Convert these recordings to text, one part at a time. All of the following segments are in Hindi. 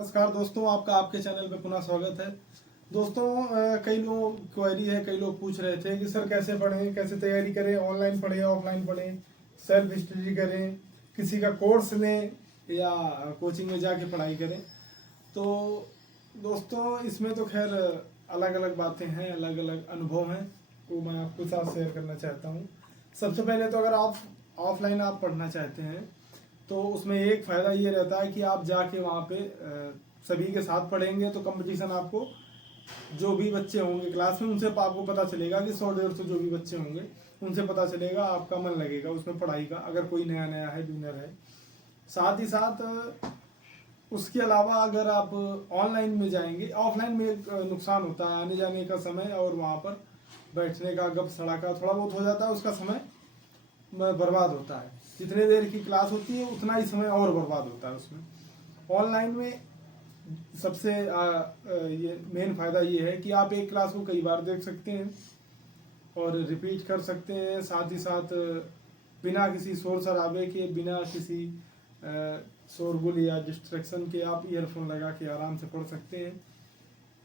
नमस्कार दोस्तों, आपका आपके चैनल पे पुनः स्वागत है। दोस्तों, कई लोग क्वेरी है, कई लोग पूछ रहे थे कि सर कैसे पढ़ें, कैसे तैयारी करें, ऑनलाइन पढ़ें, ऑफलाइन पढ़ें, सेल्फ स्टडी करें, किसी का कोर्स लें या कोचिंग में जाके पढ़ाई करें। तो दोस्तों, इसमें तो खैर अलग अलग बातें हैं, अलग अलग अनुभव हैं, वो मैं आपके साथ शेयर करना चाहता हूँ। सबसे पहले तो अगर आप ऑफलाइन आप पढ़ना चाहते हैं तो उसमें एक फ़ायदा ये रहता है कि आप जाके वहाँ पे सभी के साथ पढ़ेंगे तो कंपटीशन आपको, जो भी बच्चे होंगे क्लास में उनसे आपको पता चलेगा कि 100-150 जो भी बच्चे होंगे उनसे पता चलेगा, आपका मन लगेगा उसमें पढ़ाई का, अगर कोई नया नया है, बिगिनर है। साथ ही साथ उसके अलावा अगर आप ऑनलाइन में जाएंगे, ऑफलाइन में एक नुकसान होता है, आने जाने का समय और वहाँ पर बैठने का, गप सड़का थोड़ा बहुत हो जाता है, उसका समय बर्बाद होता है। जितने देर की क्लास होती है उतना ही समय और बर्बाद होता है उसमें। ऑनलाइन में सबसे ये मेन फ़ायदा ये है कि आप एक क्लास को कई बार देख सकते हैं और रिपीट कर सकते हैं। साथ ही साथ बिना किसी शोर शराबे के, बिना किसी शोरगुल या डिस्ट्रैक्शन के आप ईयरफोन लगा के आराम से पढ़ सकते हैं।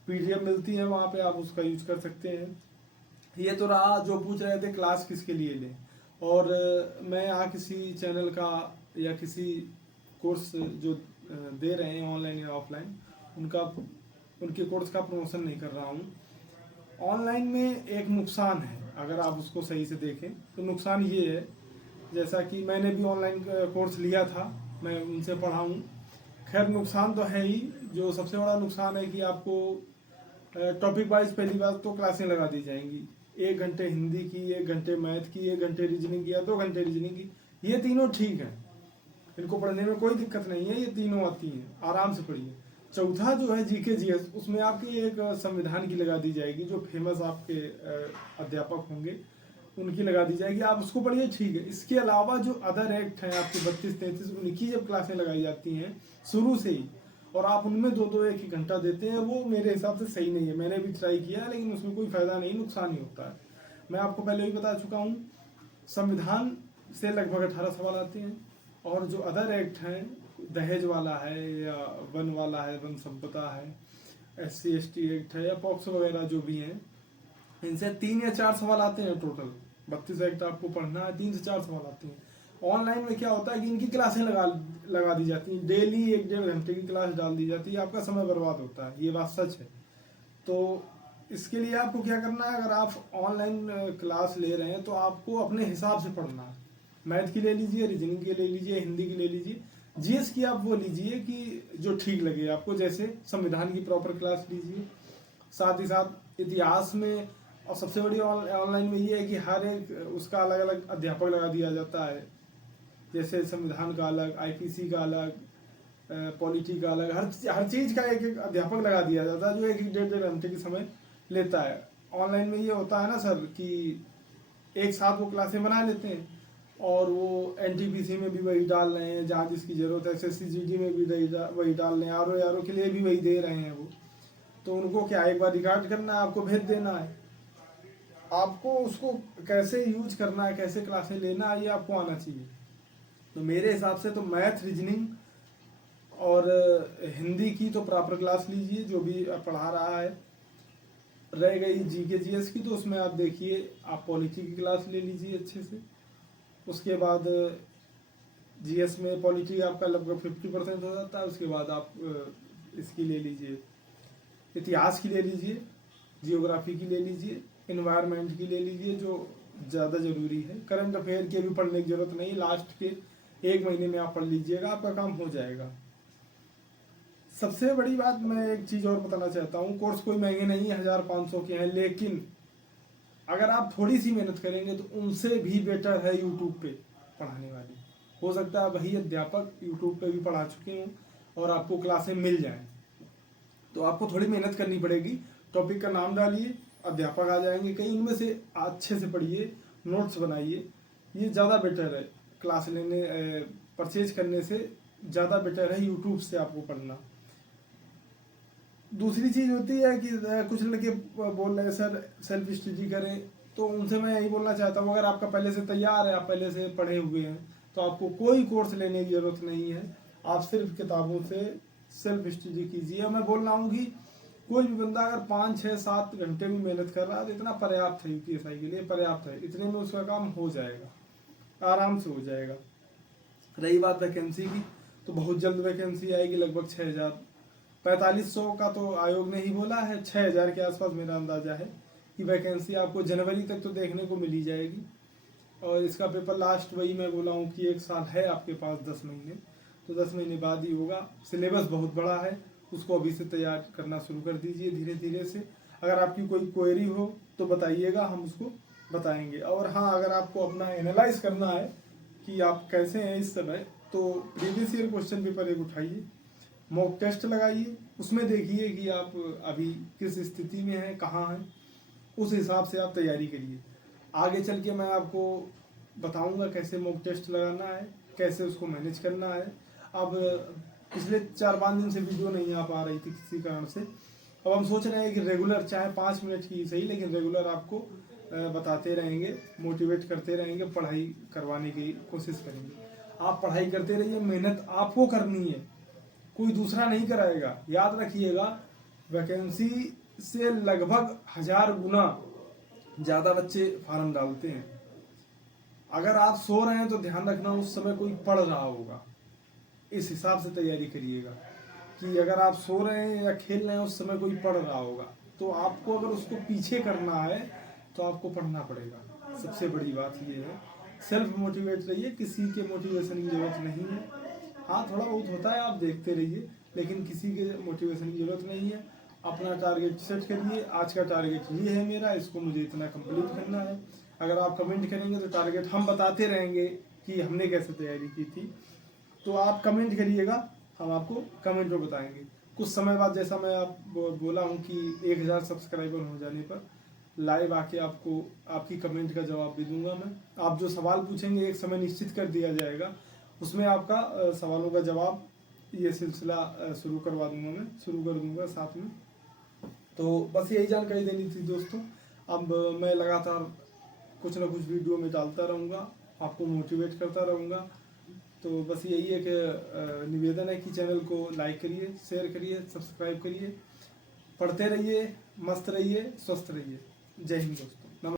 पीडीएफ मिलती है वहाँ पे, आप उसका यूज कर सकते हैं। ये तो रहा जो पूछ रहे थे क्लास किसके लिए लें, और मैं यहाँ किसी चैनल का या किसी कोर्स जो दे रहे हैं ऑनलाइन या ऑफलाइन, उनके कोर्स का प्रमोशन नहीं कर रहा हूँ। ऑनलाइन में एक नुकसान है, अगर आप उसको सही से देखें तो नुकसान ये है, जैसा कि मैंने भी ऑनलाइन कोर्स लिया था, मैं उनसे पढ़ा हूँ। खैर नुकसान तो है ही, जो सबसे बड़ा नुकसान है कि आपको टॉपिक वाइज पहली बात तो क्लासें लगा दी जाएंगी। 1 घंटे हिंदी की, 1 घंटे मैथ की, 1 घंटे रीजनिंग की या 2 घंटे रीजनिंग की। ये तीनों ठीक है, इनको पढ़ने में कोई दिक्कत नहीं है, ये तीनों आती हैं, आराम से पढ़िए। चौथा जो है जीके जीएस, उसमें आपकी एक संविधान की लगा दी जाएगी, जो फेमस आपके अध्यापक होंगे उनकी लगा दी जाएगी, आप उसको पढ़िए, ठीक है। इसके अलावा जो अदर एक्ट हैं आपके 32-33, उनकी जब क्लासें लगाई जाती हैं शुरू से ही, और आप उनमें 2-2 1-1 घंटा देते हैं, वो मेरे हिसाब से सही नहीं है। मैंने भी ट्राई किया है, लेकिन उसमें कोई फायदा नहीं, नुकसान ही होता है। मैं आपको पहले भी बता चुका हूँ, संविधान से लगभग 18 सवाल आते हैं, और जो अदर एक्ट हैं, दहेज वाला है या वन वाला है, वन संपदा है, SC ST एक्ट है या पॉक्सो वगैरह जो भी हैं, इनसे 3 या 4 सवाल आते हैं टोटल। 32 एक्ट आपको पढ़ना है, 3 से 4 सवाल आते हैं। ऑनलाइन में क्या होता है कि इनकी क्लासें लगा दी जाती हैं, डेली 1-1.5 घंटे की क्लास डाल दी जाती है, आपका समय बर्बाद होता है, ये बात सच है। तो इसके लिए आपको क्या करना है, अगर आप ऑनलाइन क्लास ले रहे हैं तो आपको अपने हिसाब से पढ़ना है। मैथ की ले लीजिए, रीजनिंग की ले लीजिए, हिंदी की ले लीजिए, जीएस की आप वो लीजिए कि जो ठीक लगे आपको, जैसे संविधान की प्रॉपर क्लास लीजिए। साथ ही साथ इतिहास में, और सबसे बड़ी ऑनलाइन में ये है कि हर एक उसका अलग अलग अध्यापक लगा दिया जाता है, जैसे संविधान का अलग, आईपीसी का अलग, पॉलिटी का अलग, हर चीज़ का एक एक अध्यापक लगा दिया जाता है, जो 1-1 घंटे की समय लेता है। ऑनलाइन में ये होता है ना सर कि एक साथ वो क्लासें बना लेते हैं, और वो एनटीपीसी में भी वही डाल रहे हैं जहाँ जिसकी ज़रूरत है, SSC GD में भी वही डाल रहे हैं, आर के लिए भी वही दे रहे हैं वो। तो उनको क्या, एक बार रिकॉर्ड करना है, आपको भेज देना है, आपको उसको कैसे यूज करना है, कैसे क्लासें लेना है, ये आपको आना चाहिए। तो मेरे हिसाब से तो मैथ, रीजनिंग और हिंदी की तो प्रॉपर क्लास लीजिए, जो भी पढ़ा रहा है। रह गई जीके जीएस की, तो उसमें आप देखिए, आप पॉलिटी की क्लास ले लीजिए अच्छे से। उसके बाद जीएस में पॉलिटी आपका लगभग 50% हो जाता है। उसके बाद आप इसकी ले लीजिए, इतिहास की ले लीजिए, जियोग्राफी की ले लीजिए, इन्वायरमेंट की ले लीजिए, जो ज़्यादा ज़रूरी है। करंट अफेयर की भी पढ़ने की ज़रूरत नहीं, लास्ट के 1 महीने में आप पढ़ लीजिएगा, आपका काम हो जाएगा। सबसे बड़ी बात मैं एक चीज़ और बताना चाहता हूँ, कोर्स कोई महंगे नहीं है, 1000-500 के हैं, लेकिन अगर आप थोड़ी सी मेहनत करेंगे तो उनसे भी बेटर है यूट्यूब पे पढ़ाने वाले। हो सकता है वही अध्यापक यूट्यूब पे भी पढ़ा चुके हों और आपको क्लासें मिल जाएं, तो आपको थोड़ी मेहनत करनी पड़ेगी। टॉपिक का नाम डालिए, अध्यापक आ जाएंगे कई, उनमें से अच्छे से पढ़िए, नोट्स बनाइए, ये ज़्यादा बेटर है। क्लास लेने परचेज करने से ज़्यादा बेटर है यूट्यूब से आपको पढ़ना। दूसरी चीज़ होती है कि कुछ लड़के बोल रहे हैं सर सेल्फ स्टडी करें, तो उनसे मैं यही बोलना चाहता हूँ, अगर आपका पहले से तैयार है, आप पहले से पढ़े हुए हैं, तो आपको कोई कोर्स लेने की ज़रूरत नहीं है। आप सिर्फ किताबों से सेल्फ स्टडी कीजिए। मैं बोल रहा हूँ कि कोई भी बंदा अगर 5, 6, 7 घंटे में मेहनत कर रहा है तो इतना पर्याप्त है, यूपीएसआई के लिए पर्याप्त है। इतने में उसका काम हो जाएगा, आराम से हो जाएगा। रही बात वैकेंसी की, तो बहुत जल्द वैकेंसी आएगी, लगभग 6000, 4500 का तो आयोग ने ही बोला है, 6000 के आसपास मेरा अंदाजा है कि वैकेंसी आपको जनवरी तक तो देखने को मिल ही जाएगी। और इसका पेपर लास्ट वही मैं बोला हूँ कि 1 साल है आपके पास, 10 महीने, तो 10 महीने बाद ही होगा। सिलेबस बहुत बड़ा है, उसको अभी से तैयार करना शुरू कर दीजिए धीरे धीरे से। अगर आपकी कोई क्वेरी हो तो बताइएगा, हम उसको बताएंगे। और हाँ, अगर आपको अपना एनालाइज करना है कि आप कैसे हैं इस समय, तो प्रीवियस ईयर क्वेश्चन पेपर एक उठाइए, मॉक टेस्ट लगाइए, उसमें देखिए कि आप अभी किस स्थिति में हैं, कहाँ हैं, उस हिसाब से आप तैयारी करिए। आगे चल के मैं आपको बताऊंगा कैसे मॉक टेस्ट लगाना है, कैसे उसको मैनेज करना है। अब पिछले 4-5 दिन से वीडियो नहीं आ पा रही थी किसी कारण से। अब हम सोच रहे हैं कि रेगुलर, चाहे 5 मिनट की सही, लेकिन रेगुलर आपको बताते रहेंगे, मोटिवेट करते रहेंगे, पढ़ाई करवाने की कोशिश करेंगे। आप पढ़ाई करते रहिए, मेहनत आपको करनी है, कोई दूसरा नहीं कराएगा। याद रखिएगा, वैकेंसी से लगभग 1000 गुना ज़्यादा बच्चे फार्म डालते हैं। अगर आप सो रहे हैं तो ध्यान रखना उस समय कोई पढ़ रहा होगा, इस हिसाब से तैयारी करिएगा कि अगर आप सो रहे हैं या खेल रहे हैं उस समय कोई पढ़ रहा होगा, तो आपको अगर उसको पीछे करना है तो आपको पढ़ना पड़ेगा। सबसे बड़ी बात ये है, सेल्फ मोटिवेट रहिए, किसी के मोटिवेशन की जरूरत नहीं है। हाँ, थोड़ा बहुत होता है, आप देखते रहिए, लेकिन किसी के मोटिवेशन की जरूरत नहीं है। अपना टारगेट सेट करिए, आज का टारगेट ये है मेरा, इसको मुझे इतना कंप्लीट करना है। अगर आप कमेंट करेंगे तो टारगेट हम बताते रहेंगे कि हमने कैसे तैयारी की थी। तो आप कमेंट करिएगा, हम आपको कमेंट में बताएंगे। कुछ समय बाद, जैसा मैं आप बोला हूँ कि 1000 सब्सक्राइबर हो जाने पर लाइव आके आपको आपकी कमेंट का जवाब भी दूंगा मैं। आप जो सवाल पूछेंगे एक समय निश्चित कर दिया जाएगा, उसमें आपका सवालों का जवाब, ये सिलसिला शुरू करवा दूंगा, मैं शुरू कर दूंगा साथ में। तो बस यही जानकारी देनी थी दोस्तों। अब मैं लगातार कुछ ना कुछ वीडियो में डालता रहूँगा, आपको मोटिवेट करता रहूँगा। तो बस यही एक निवेदन है कि चैनल को लाइक करिए, शेयर करिए, सब्सक्राइब करिए, पढ़ते रहिए, मस्त रहिए, स्वस्थ रहिए। जय हिंद दोस्तों।